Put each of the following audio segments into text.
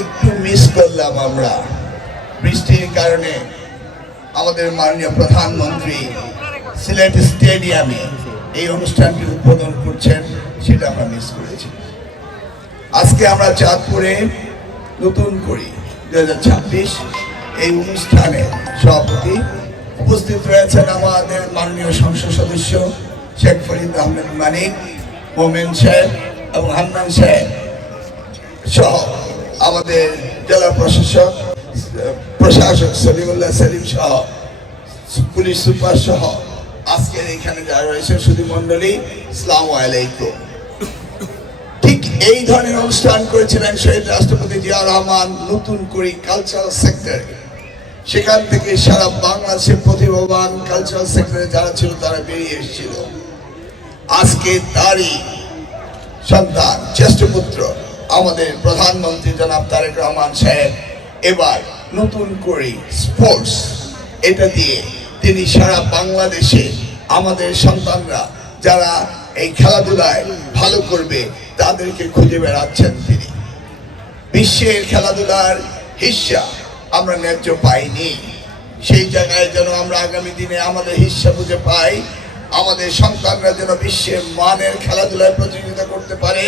একটু মিস করলাম আমরা বৃষ্টির কারণে। আমাদের মাননীয় প্রধানমন্ত্রী সিলেট স্টেডিয়ামে এই অনুষ্ঠানটি উদ্বোধন করছেন, সেটা আমরা মিস করেছি। আজকে আমরা চাঁদপুরে নতুন করি 2026 এই অনুষ্ঠানে সভাপতি উপস্থিত রয়েছেন আমাদের মাননীয় সংসদ সদস্য শেখ ফরিদ আহমেদ মানিক, মোমেন সাহেব এবং হান্নান সাহেব সহ আমাদের জেলা প্রশাসক সলিমুল্লাহ সেলিম সহ পুলিশ সুপার সহ আজকের এখানে যারা রয়েছে সুধী মন্ডলী, আসসালামু আলাইকুম। ঠিক এই ধরনের অনুষ্ঠান করেছিলেন শহীদ রাষ্ট্রপতি জিয়াউর রহমান নতুন করে কালচারাল সেক্টরে। সেখান থেকে সারা বাংলাদেশের প্রতিভাবান কালচারাল সেক্টরে যারা ছিল তারা বেরিয়ে এসেছিল। আজকে তারই সন্তান জ্যেষ্ঠ পুত্র আমাদের প্রধানমন্ত্রী জনাব তারেক রহমান সাহেব এবার নতুন করে স্পোর্টস এটা দিয়ে তিনি সারা বাংলাদেশে আমাদের সন্তানরা যারা এই খেলাধুলায় ভালো করবে তাদেরকে খুঁজে বেড়াচ্ছেন তিনি। বিশ্বের খেলাধুলার হিস্সা আমরা ন্যায্য পাইনি, সেই জায়গায় যেন আমরা আগামী দিনে আমাদের হিস্সা বুঝে পাই, আমাদের সন্তানরা যেন বিশ্বের মানের খেলাধুলায় প্রতিযোগিতা করতে পারে,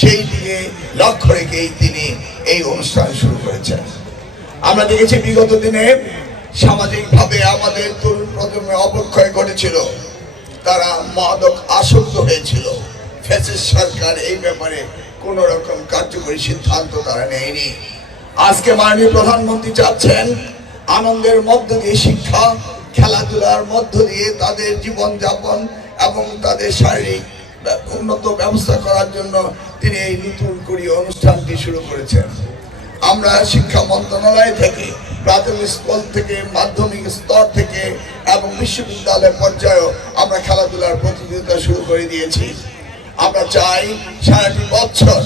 সেই দিকে লক্ষ্য রেখেই তিনি এই অনুষ্ঠান শুরু করেছেন। আমরা দেখেছি বিগত দিনে সামাজিকভাবে আমাদের তরুণ প্রজন্মের অবক্ষয় ঘটেছিল, তারা মাদক আসক্ত হয়েছিল। ফ্যাসিস্ট সরকার এই ব্যাপারে কোন রকম কার্যকরী সিদ্ধান্ত তারা নেয়নি। আজকে মাননীয় প্রধানমন্ত্রী চাচ্ছেন আনন্দের মধ্য দিয়ে শিক্ষা, খেলাধুলার মধ্য দিয়ে তাদের জীবনযাপন এবং তাদের শারীরিক উন্নত ব্যবস্থা করার জন্য তিনি এই নতুন করে অনুষ্ঠানটি শুরু করেছেন। আমরা শিক্ষা মন্ত্রণালয় থেকে প্রাথমিক স্কুল থেকে মাধ্যমিক স্তর থেকে এবং বিশ্ববিদ্যালয় পর্যায়েও আমরা খেলাধুলার প্রতিযোগিতা শুরু করে দিয়েছি। আমরা চাই সারাটি বছর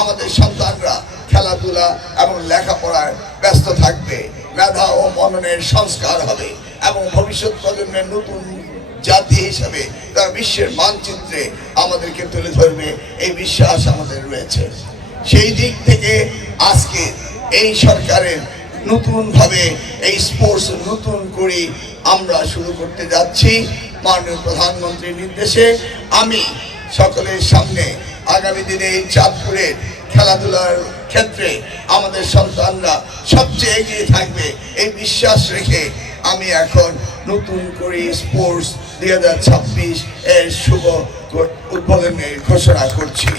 আমাদের সন্তানরা খেলাধুলা এবং লেখাপড়ায় ব্যস্ত থাকবে, মেধা ও মননের সংস্কার হবে এবং ভবিষ্যৎ প্রজন্মের নতুন জাতি হিসাবে তারা বিশ্বের মানচিত্রে আমাদেরকে তুলে ধরবে, এই বিশ্বাস আমাদের রয়েছে। সেই দিক থেকে আজকে এই সরকারের নতুনভাবে এই স্পোর্টস নতুন করে আমরা শুরু করতে যাচ্ছি মাননীয় প্রধানমন্ত্রীর নির্দেশে। আমি সকলের সামনে আগামী দিনে এই চাঁদপুরের খেলাধুলার ক্ষেত্রে আমাদের সন্তানরা সবচেয়ে এগিয়ে থাকবে এই বিশ্বাস রেখে আমি এখন নতুন করে স্পোর্টস 2026 এর শুভ উদ্বোধনের ঘোষণা করছি।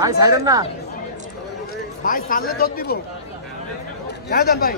ভাই সাইরেন না ভাই, সামনে দৌড় দিব দেন ভাই।